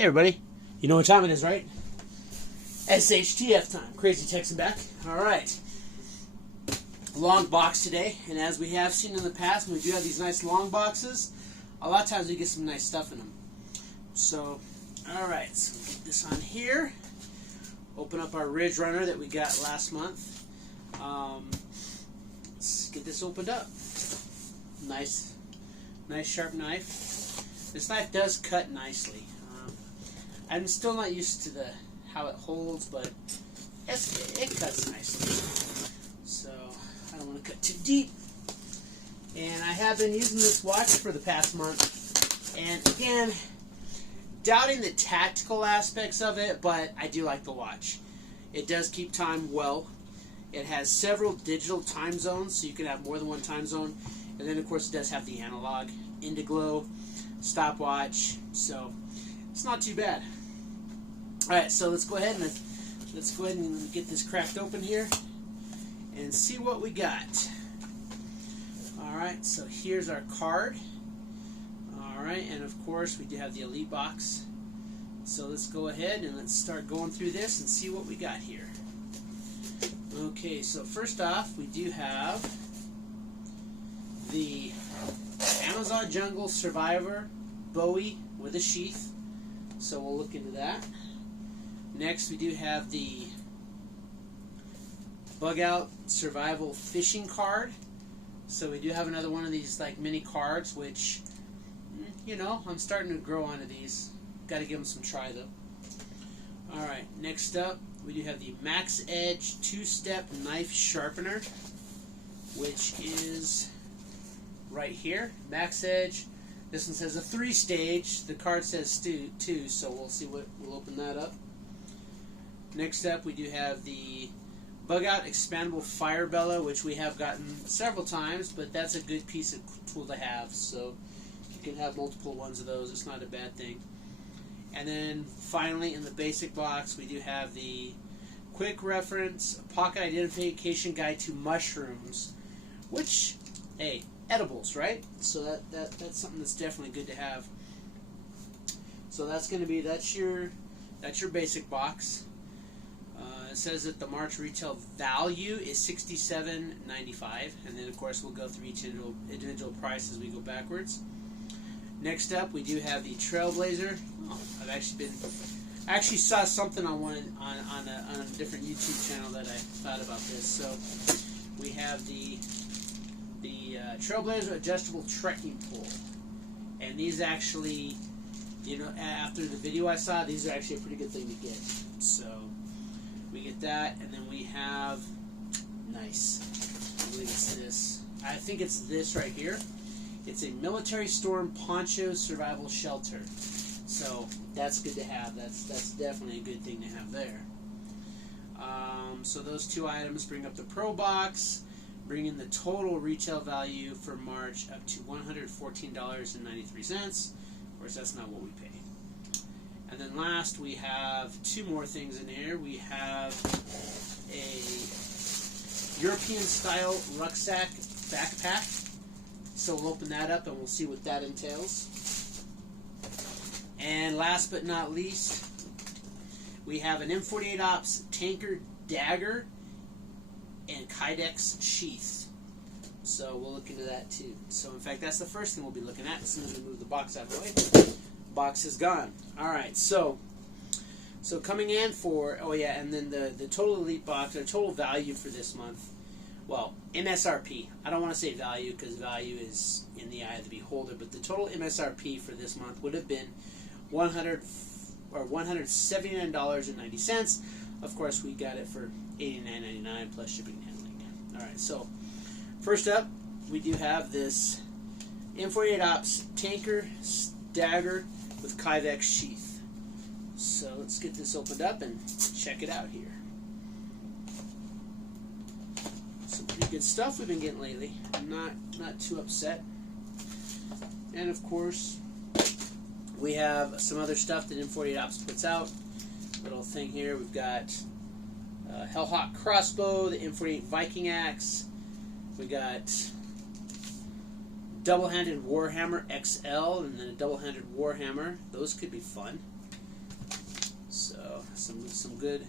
Hey everybody, you know what time it is, right? SHTF time. Crazy Texan back. Alright. Long box today, and as we have seen in the past, when we do have these nice long boxes, a lot of times we get some nice stuff in them. So, alright, so we'll get this on here. Open up our Ridge Runner that we got last month. Let's get this opened up. Nice sharp knife. This knife does cut nicely. I'm still not used to how it holds, but it cuts nicely. So I don't want to cut too deep. And I have been using this watch for the past month. And again, doubting the tactical aspects of it, but I do like the watch. It does keep time well. It has several digital time zones, so you can have more than one time zone. And then of course it does have the analog Indiglo stopwatch, so it's not too bad. Alright, so let's go ahead and get this cracked open here and see what we got. Alright, so here's our card. Alright, and of course we do have the Elite box. So let's go ahead and let's start going through this and see what we got here. Okay, so first off we do have the Amazon Jungle Survivor Bowie with a sheath. So we'll look into that. Next we do have the BugOut Survival Fishing Card. So we do have another one of these like mini cards, which, you know, I'm starting to grow onto these. Got to give them some try though. Alright, next up we do have the MaxxEdge 2-step knife sharpener, which is right here. MaxxEdge. This one says a 3-stage. The card says 2, so we'll see what we'll open that up. Next up, we do have the BugOut Expandable Fire Bellow, which we have gotten several times, but that's a good piece of tool to have. So you can have multiple ones of those. It's not a bad thing. And then finally, in the basic box, we do have the Quick Reference Pocket Identification Guide to Mushrooms, which, hey, edibles, right? So that's something that's definitely good to have. So that's your basic box. It says that the March retail value is $67.95, and then of course we'll go through each individual price as we go backwards. Next up, we do have the Trailblazer. Oh, I actually saw something on a different YouTube channel that I thought about this. So we have the Trailblazer Adjustable Trekking pole, and these actually, you know, after the video I saw, these are actually a pretty good thing to get. So we get that, and then we have, nice, I believe it's this. I think it's this right here. It's a Military Storm Poncho Survival Shelter. So that's good to have. That's definitely a good thing to have there. So those two items bring up the Pro Box, bringing the total retail value for March up to $114.93. Of course, that's not what we pay. And then last, we have two more things in here. We have a European-style rucksack backpack. So we'll open that up and we'll see what that entails. And last but not least, we have an M48 Ops Tanker Dagger and Kydex sheath. So we'll look into that too. So in fact, that's the first thing we'll be looking at as soon as we move the box out of the way. Box is gone. Alright, so coming in for, oh yeah, and then the total Elite box, or total value for this month, well, MSRP. I don't want to say value because value is in the eye of the beholder, but the total MSRP for this month would have been $179.90. Of course, we got it for $89.99 plus shipping and handling. Alright, so first up, we do have this M48 Ops Tanker Dagger with Kydex sheath. So let's get this opened up and check it out here. Some pretty good stuff we've been getting lately. I'm not too upset. And of course, we have some other stuff that M48 Ops puts out. Little thing here, we've got Hellhawk crossbow, the M48 Viking axe. We got double-handed Warhammer XL and then a double-handed Warhammer. Those could be fun. some good.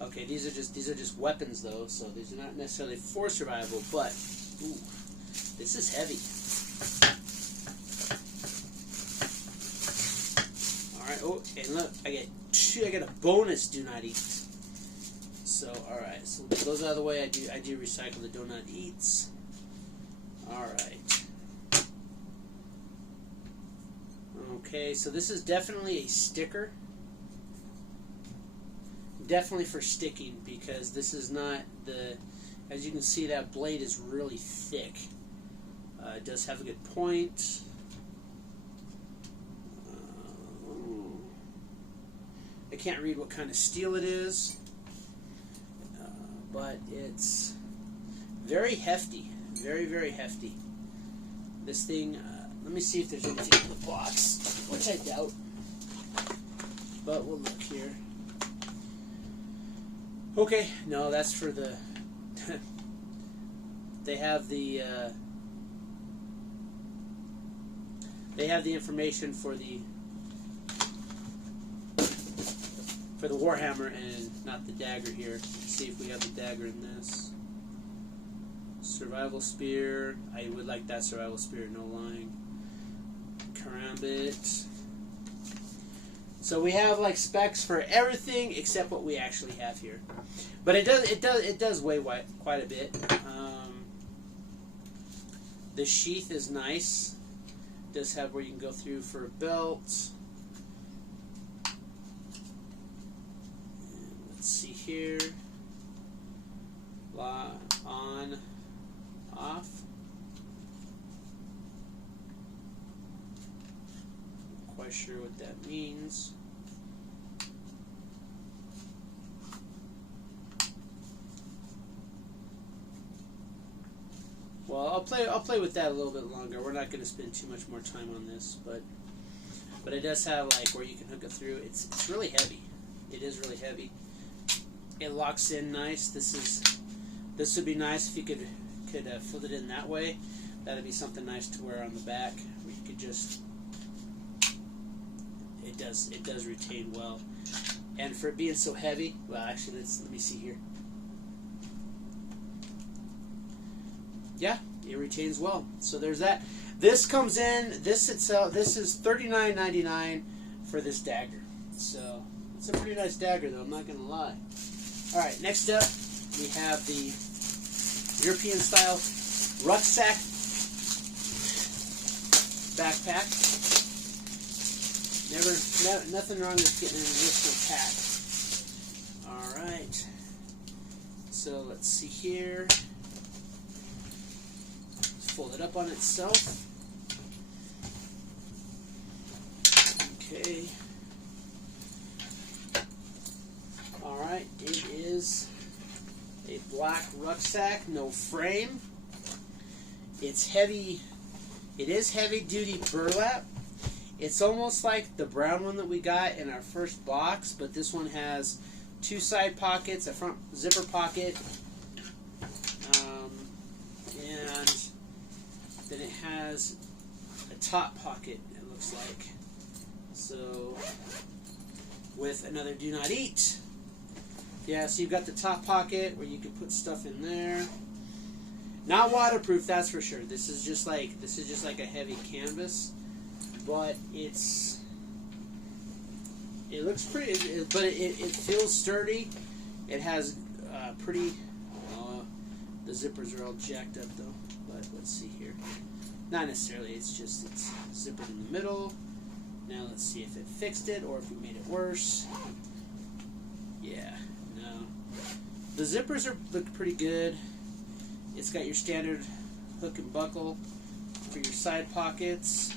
Okay, these are just weapons though, so these are not necessarily for survival. But ooh, this is heavy. All right. Oh, and look, I get a bonus do not eat. So all right, so those out of the way. I do recycle the do not eats. All right. Okay, so this is definitely a sticker. Definitely for sticking, because this is not the, as you can see, that blade is really thick. It does have a good point. I can't read what kind of steel it is, but it's very hefty, very, very hefty. This thing, let me see if there's anything in the box, which I doubt, but we'll look here. Okay, no, that's for the. They have the information for the warhammer and not the dagger here. Let's see if we have the dagger in this. Survival spear. I would like that survival spear, no lying. Karambit. So we have like specs for everything except what we actually have here, but it does weigh quite a bit. The sheath is nice. It does have where you can go through for a belt. And let's see here. On, off. Not quite sure what that means. Well, I'll play with that a little bit longer. We're not going to spend too much more time on this, but it does have like where you can hook it through. It's really heavy. It is really heavy. It locks in nice. This would be nice if you could fill it in that way. That'd be something nice to wear on the back. Where you could just. It does retain well, and for it being so heavy. Well, actually, let me see here. Yeah, it retains well. So there's that. This comes in. This itself. This is $39.99 for this dagger. So it's a pretty nice dagger, though. I'm not gonna lie. All right. Next up, we have the European style rucksack backpack. Nothing wrong with getting an additional pack. All right. So let's see here. Fold it up on itself. Okay. Alright, it is a black rucksack, no frame. It's heavy. It is heavy duty burlap. It's almost like the brown one that we got in our first box, but this one has two side pockets, a front zipper pocket, and then it has a top pocket, it looks like. So, with another do not eat. Yeah, so you've got the top pocket where you can put stuff in there. Not waterproof, that's for sure. This is just like a heavy canvas, but it looks pretty. But it feels sturdy. It has pretty. The zippers are all jacked up though. But let's see here. Not necessarily. It's zippered in the middle. Now let's see if it fixed it or if we made it worse. Yeah, no. The zippers look pretty good. It's got your standard hook and buckle for your side pockets.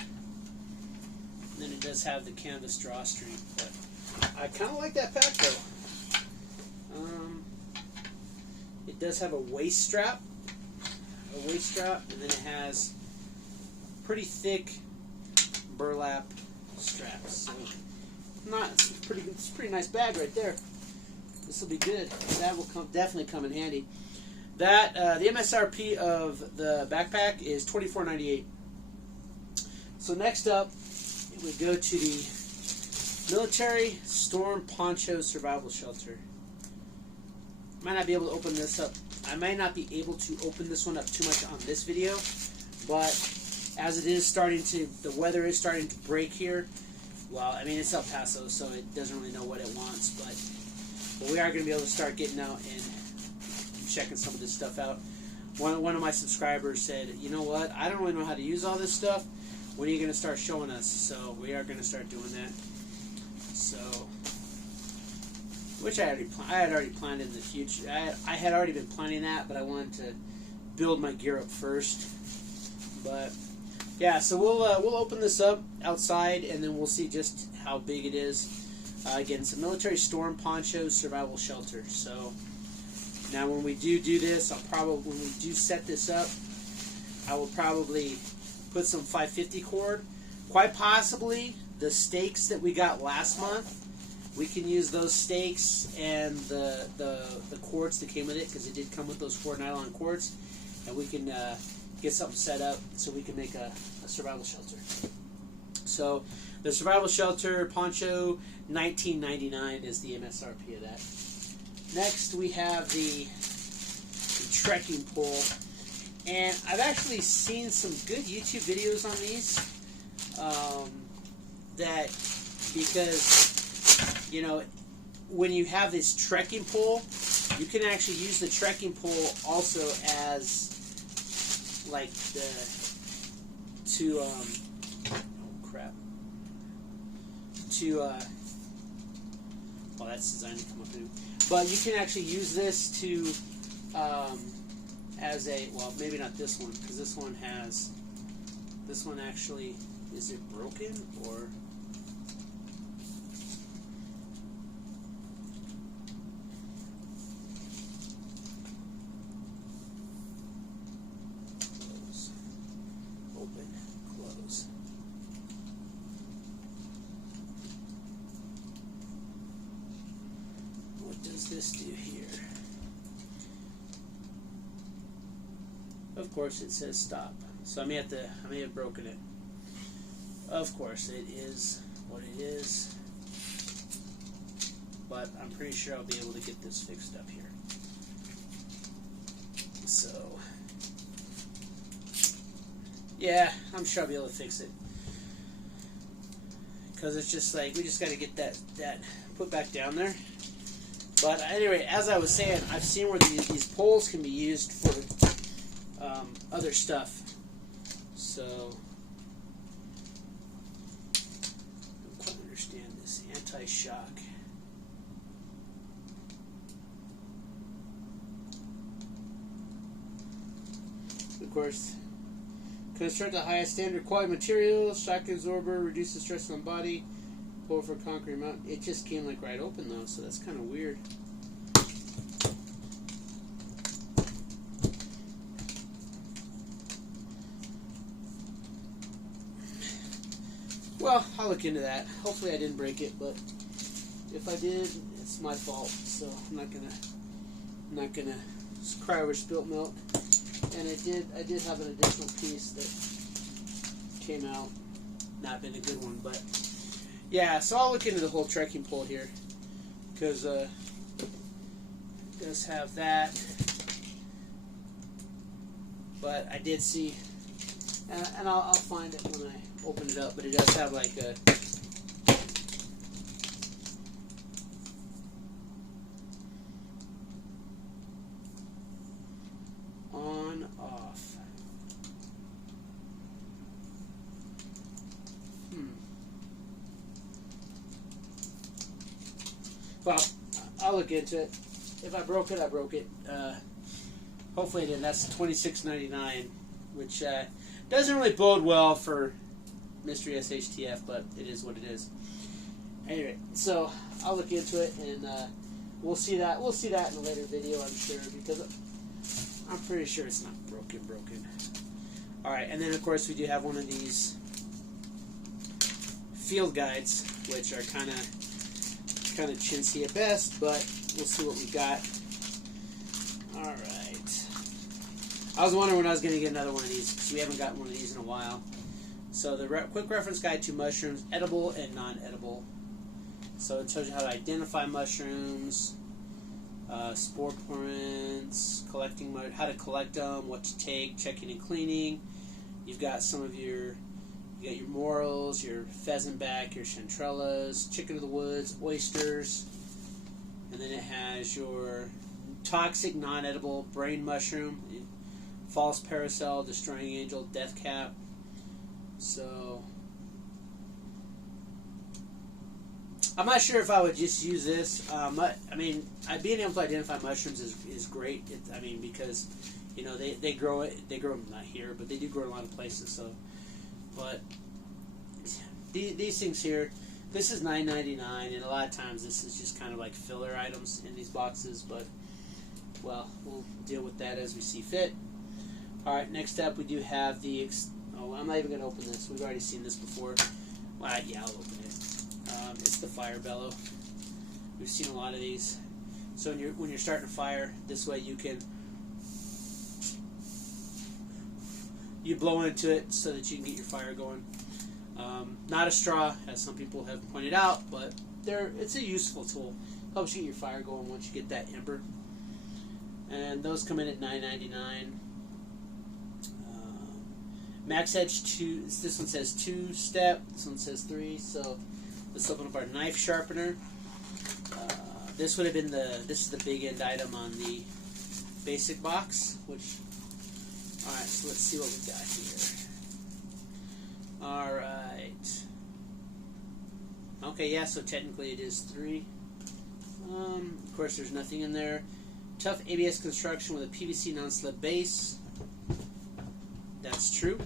And then it does have the canvas drawstring. But I kind of like that pack though. It does have a waist strap. And then it has pretty thick burlap straps. So it's a pretty nice bag right there. This will be good. That will definitely come in handy. That the MSRP of the backpack is $24.98. So next up, we go to the Military Storm Poncho Survival Shelter. Might not be able to open this up. I might not be able to open this one up too much on this video, but as it is starting to, the weather is starting to break here. Well, I mean, it's El Paso, so it doesn't really know what it wants, but we are going to be able to start getting out and checking some of this stuff out. One of my subscribers said, you know what, I don't really know how to use all this stuff. When are you going to start showing us? So we are going to start doing that. So, which I had already planned in the future. I had already been planning that, but I wanted to build my gear up first. But yeah, so we'll open this up outside, and then we'll see just how big it is. Again, it's a Military Storm Poncho Survival Shelter. So now, when we do this, when we do set this up, I will probably put some 550 cord. Quite possibly the stakes that we got last month. We can use those stakes and the cords that came with it, because it did come with those 4 nylon cords, and we can get something set up so we can make a survival shelter. So the survival shelter Poncho, $19.99 is the MSRP of that. Next we have the trekking pole, and I've actually seen some good YouTube videos on these. That because, you know, when you have this trekking pole, you can actually use the trekking pole also as like well, that's designed to come up new. But you can actually use this to as a, well, maybe not this one, because this one actually, is it broken or? Close, open, close. What does this do here? Of course, it says stop. So I may have broken it. Of course, it is what it is. But I'm pretty sure I'll be able to get this fixed up here. So, yeah, I'm sure I'll be able to fix it. Because it's just like, we just got to get that put back down there. But anyway, as I was saying, I've seen where these poles can be used for other stuff. So, I don't quite understand this anti-shock. Of course, construct the highest standard quality material, shock absorber, reduces stress on body, pull for concrete mount. It just came like right open though, so that's kind of weird. Well, I'll look into that. Hopefully I didn't break it, but if I did, it's my fault. So I'm not gonna cry over spilt milk. And I did have an additional piece that came out, not been a good one, but yeah. So I'll look into the whole trekking pole here, because it does have that. But I did see, and I'll find it when I open it up, but it does have like a on off. Well, I'll look into it. If I broke it, I broke it. Hopefully I didn't. That's $26.99, which doesn't really bode well for Mystery SHTF, but it is what it is. Anyway, so I'll look into it, and we'll see that. We'll see that in a later video, I'm sure, because I'm pretty sure it's not broken. All right, and then of course we do have one of these field guides, which are kind of chintzy at best, but we'll see what we got. All right. I was wondering when I was going to get another one of these, because we haven't gotten one of these in a while. So the quick reference guide to mushrooms, edible and non-edible. So it tells you how to identify mushrooms, spore prints, collecting, how to collect them, what to take, checking and cleaning. You've got some of your, you got your morels, your pheasantback, your chanterelles, chicken of the woods, oysters, and then it has your toxic, non-edible brain mushroom, false paracel, destroying angel, death cap. So I'm not sure if I would just use this. I mean, being able to identify mushrooms is great. I mean, because you know they grow it. They grow them not here, but they do grow in a lot of places. So, but these things here, this is $9.99, and a lot of times this is just kind of like filler items in these boxes. But well, we'll deal with that as we see fit. All right, next up we do have the. Oh, I'm not even going to open this. We've already seen this before. Well, yeah, I'll open it. It's the fire bellow. We've seen a lot of these. So when you're starting a fire, this way you blow into it so that you can get your fire going. Not a straw, as some people have pointed out, but it's a useful tool. Helps you get your fire going once you get that ember. And those come in at $9.99. MaxxEdge 2. This one says 2-step. This one says 3. So let's open up our knife sharpener. This would have been this is the big end item on the basic box. Alright, so let's see what we got here. Alright. Okay, yeah, so technically it is 3. Of course, there's nothing in there. Tough ABS construction with a PVC non-slip base. That's true.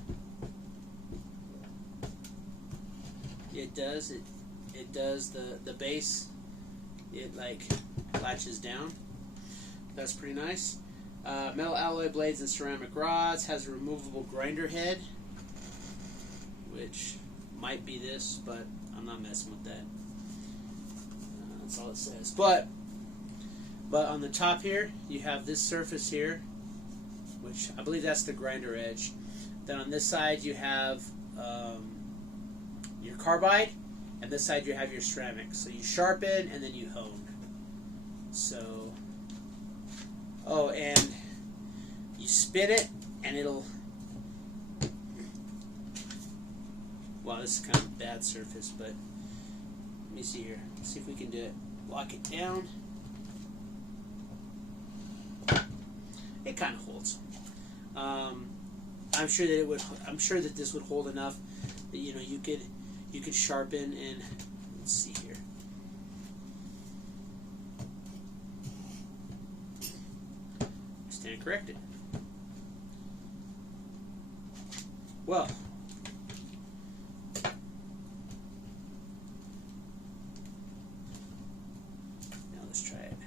It does. It does the base. It like latches down. That's pretty nice. Metal alloy blades and ceramic rods. Has a removable grinder head, which might be this, but I'm not messing with that. That's all it says. But on the top here, you have this surface here, which I believe that's the grinder edge. Then on this side you have your carbide, and this side you have your ceramic. So you sharpen and then you hone. So, oh, and you spin it and it'll. Wow, this is kind of a bad surface, but let me see here. Let's see if we can do it. Lock it down. It kind of holds. I'm sure that it would. I'm sure that this would hold enough that you could sharpen and let's see here. Stand corrected. Well, now let's try it.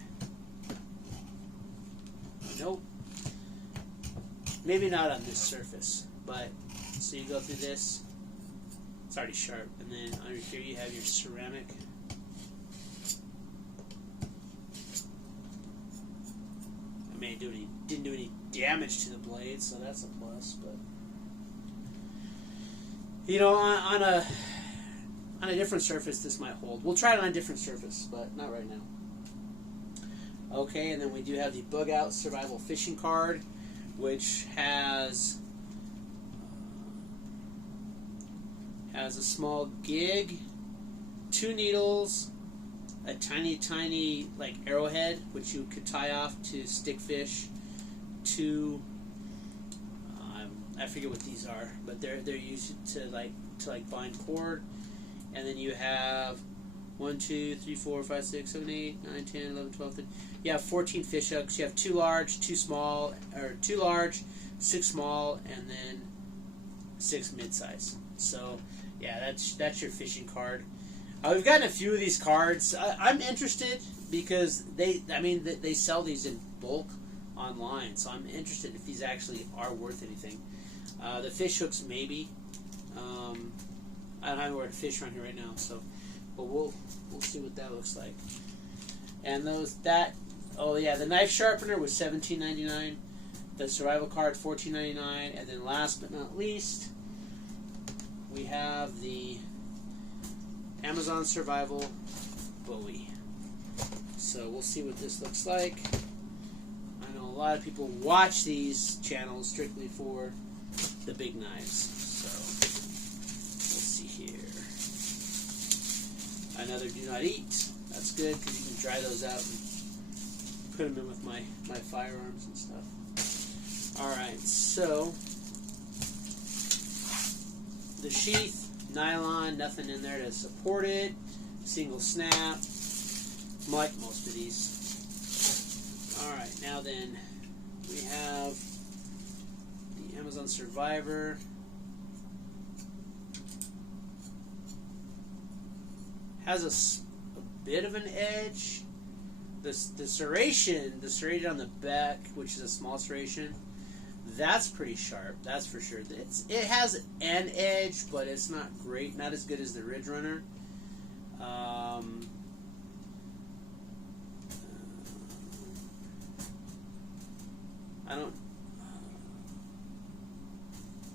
Nope. Maybe not on this surface, but so you go through this. It's already sharp, and then under here you have your ceramic. I mean, it didn't do any damage to the blade, so that's a plus. But you know, on a different surface, this might hold. We'll try it on a different surface, but not right now. Okay, and then we do have the BugOut Survival Fishing Card, which has a small gig, 2 needles, a tiny like arrowhead, which you could tie off to stick fish, 2. I forget what these are, but they're used to bind cord, and then you have 1, 2, 3, 4, 5, 6, 7, 8, 9, 10, 11, 12, 13. You have 14 fish hooks. You have 2 large, 2 small, or 2 large, 6 small, and then 6 mid-size. So, yeah, that's your fishing card. We've gotten a few of these cards. I'm interested because they sell these in bulk online, so I'm interested if these actually are worth anything. The fish hooks, maybe. I don't have anywhere to fish around here right now, so. But we'll see what that looks like. And the knife sharpener was $17.99. The survival card $14.99, and then last but not least, we have the Amazon Survival bowie. So we'll see what this looks like. I know a lot of people watch these channels strictly for the big knives. So we'll see here. Another do not eat. That's good because you can dry those out and put them in with my firearms and stuff. Alright, so the sheath, nylon, nothing in there to support it. Single snap, like most of these. Alright, now then, we have the Amazon Survivor. Has a bit of an edge. The serration on the back, which is a small serration, that's pretty sharp, that's for sure. It has an edge, but it's not great, not as good as the Ridge Runner.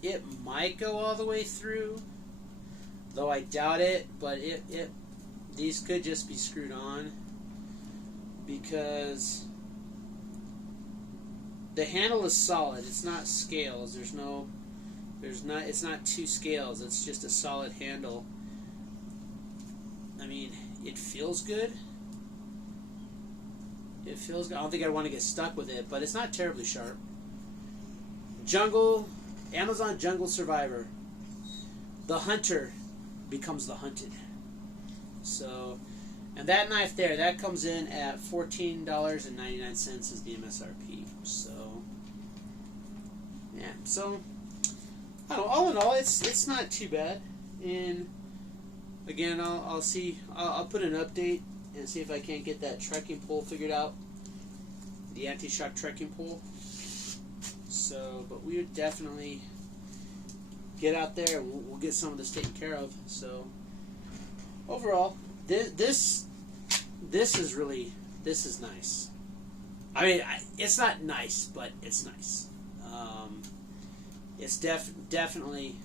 It might go all the way through, though I doubt it, but these could just be screwed on because the handle is solid. It's not scales. It's not two scales. It's just a solid handle. I mean, it feels good. It feels good. I don't think I'd want to get stuck with it, but it's not terribly sharp. Amazon Jungle Survivor. The hunter becomes the hunted. So, and that knife there, that comes in at $14.99 is the MSRP. So, yeah. So, I don't know, all in all, it's not too bad. And again, I'll put an update and see if I can't get that trekking pole figured out, the anti-shock trekking pole. So, but we would definitely get out there and we'll get some of this taken care of. So, overall, this is nice. I mean, it's not nice, but it's nice. It's definitely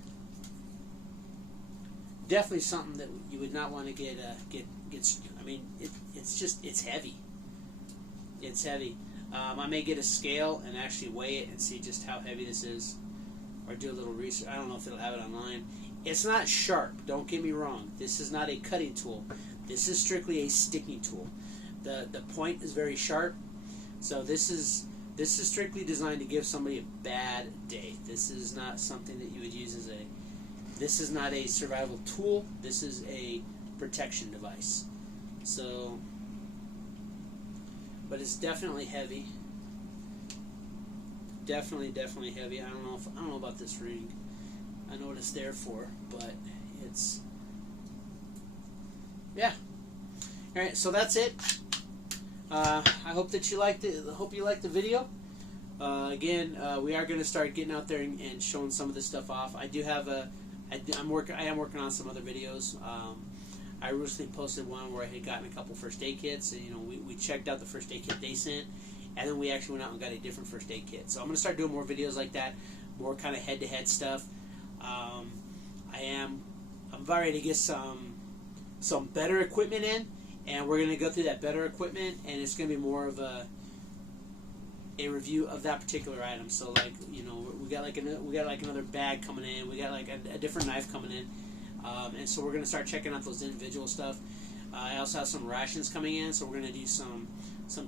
something that you would not want to get. I mean, it's heavy. It's heavy. I may get a scale and actually weigh it and see just how heavy this is, or do a little research. I don't know if it'll have it online. It's not sharp. Don't get me wrong. This is not a cutting tool. This is strictly a sticking tool. The point is very sharp. So this is strictly designed to give somebody a bad day. This is not something that you would use as a. This is not a survival tool. This is a protection device. So, but it's definitely heavy. Definitely heavy. I don't know about this ring. I know what it's there for, but it's, yeah. All right, so that's it. I hope that you liked it. I hope you liked the video. Again, we are going to start getting out there and showing some of this stuff off. I am working on some other videos. I recently posted one where I had gotten a couple first aid kits, and we checked out the first aid kit they sent, and then we actually went out and got a different first aid kit. So I'm going to start doing more videos like that, more kind of head-to-head stuff. I'm about ready to get some better equipment in, and we're going to go through that better equipment, and it's going to be more of a review of that particular item. So, like, we got like another bag coming in, we got like a different knife coming in, and so we're going to start checking out those individual stuff. I also have some rations coming in, so we're going to do some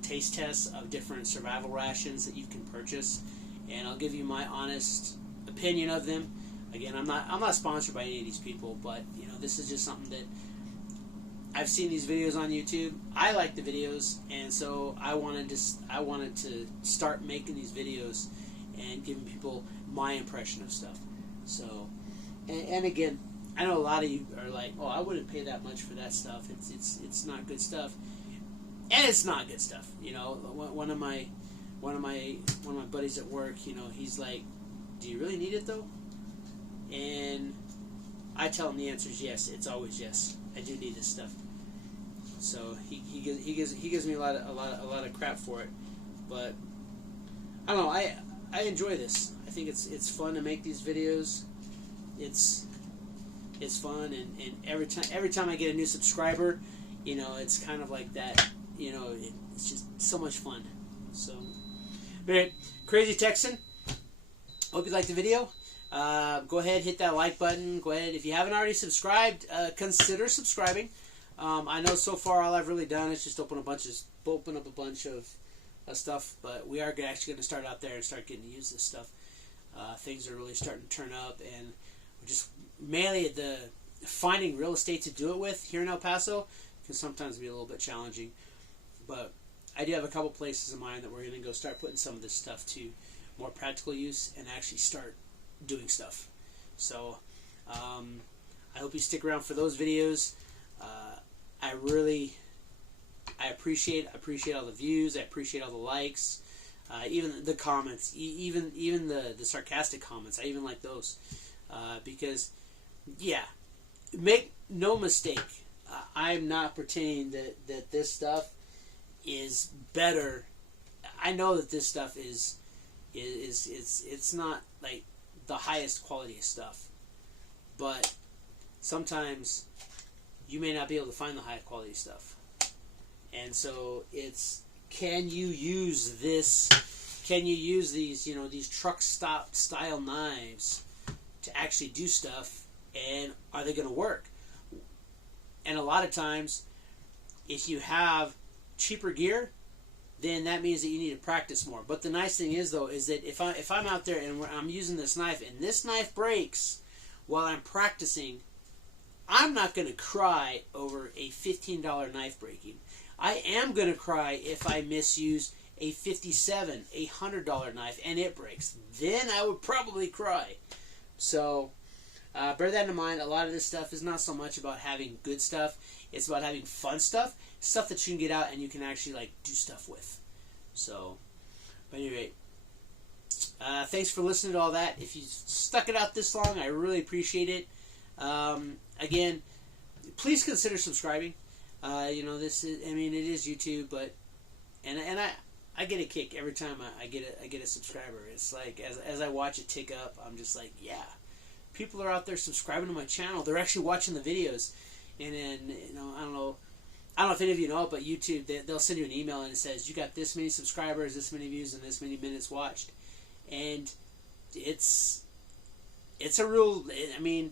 taste tests of different survival rations that you can purchase, and I'll give you my honest opinion of them. Again, I'm not sponsored by any of these people, but this is just something that I've seen these videos on YouTube. I like the videos, and so I wanted to start making these videos and giving people my impression of stuff. So, and again, I know a lot of you are like, "Oh, I wouldn't pay that much for that stuff. It's not good stuff," and it's not good stuff. One of my buddies at work, he's like, "Do you really need it though?" And I tell him the answer is yes. It's always yes. I do need this stuff. So he gives me a lot of crap for it, but I don't know. I enjoy this. I think it's fun to make these videos. It's fun, and every time I get a new subscriber, you know, it's kind of like that, you know, it's just so much fun. So, alright, Crazy Texan, hope you liked the video. Go ahead, hit that like button. Go ahead, if you haven't already subscribed, consider subscribing. I know so far all I've really done is just open up a bunch of stuff, but we are actually going to start out there and start getting to use this stuff. Things are really starting to turn up, and we're just mainly finding real estate to do it with here in El Paso can sometimes be a little bit challenging. But I do have a couple places in mind that we're going to go start putting some of this stuff to more practical use and actually start doing stuff. So I hope you stick around for those videos. I appreciate all the views. I appreciate all the likes, even the comments, even the sarcastic comments. I even like those because, yeah, make no mistake, I'm not pretending that this stuff is better. I know that this stuff is it's not like the highest quality of stuff, but sometimes you may not be able to find the high quality stuff. And so it's, can you use this? Can you use these, you know, these truck stop style knives to actually do stuff? And are they going to work? And a lot of times, if you have cheaper gear, then that means that you need to practice more. But the nice thing is, though, is that if I'm out there and I'm using this knife and this knife breaks while I'm practicing, I'm not going to cry over a $15 knife breaking. I am going to cry if I misuse a $57, a $100 knife and it breaks. Then I would probably cry. So bear that in mind. A lot of this stuff is not so much about having good stuff. It's about having fun stuff. Stuff that you can get out and you can actually like do stuff with. So, but anyway, thanks for listening to all that. If you stuck it out this long, I really appreciate it. Again, please consider subscribing. You know, this is, I mean, it is YouTube, but and I get a kick every time I get a subscriber. It's like as I watch it tick up, I'm just like, yeah, people are out there subscribing to my channel. They're actually watching the videos, and then, you know, I don't know if any of you know, but YouTube, they'll send you an email and it says you got this many subscribers, this many views, and this many minutes watched, and it's a real. I mean,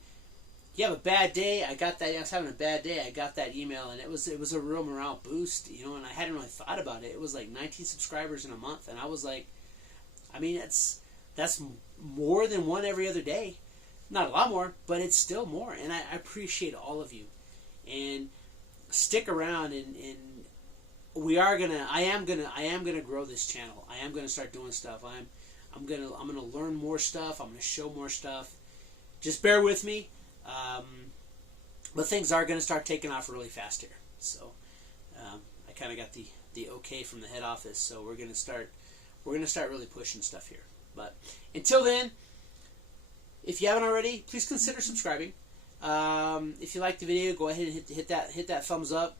you have a bad day. I got that. I was having a bad day. I got that email, and it was a real morale boost, you know. And I hadn't really thought about it. It was like 19 subscribers in a month, and I was like, I mean, that's more than one every other day. Not a lot more, but it's still more. And I appreciate all of you. And stick around, and I am gonna grow this channel. I am gonna start doing stuff. I'm gonna learn more stuff. I'm gonna show more stuff. Just bear with me. But things are going to start taking off really fast here. So I kind of got the okay from the head office. So we're going to start really pushing stuff here. But until then, if you haven't already, please consider subscribing. If you like the video, go ahead and hit that thumbs up.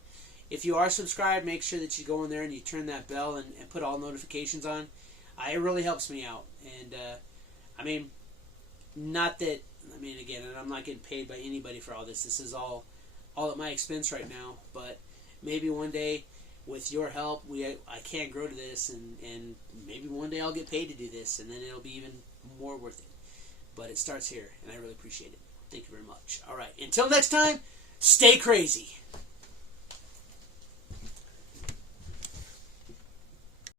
If you are subscribed, make sure that you go in there and you turn that bell and put all notifications on. It really helps me out. And I mean, not that. I mean, again, and I'm not getting paid by anybody for all this. This is all at my expense right now. But maybe one day, with your help, I can grow to this, and maybe one day I'll get paid to do this, and then it'll be even more worth it. But it starts here, and I really appreciate it. Thank you very much. All right, until next time, stay crazy.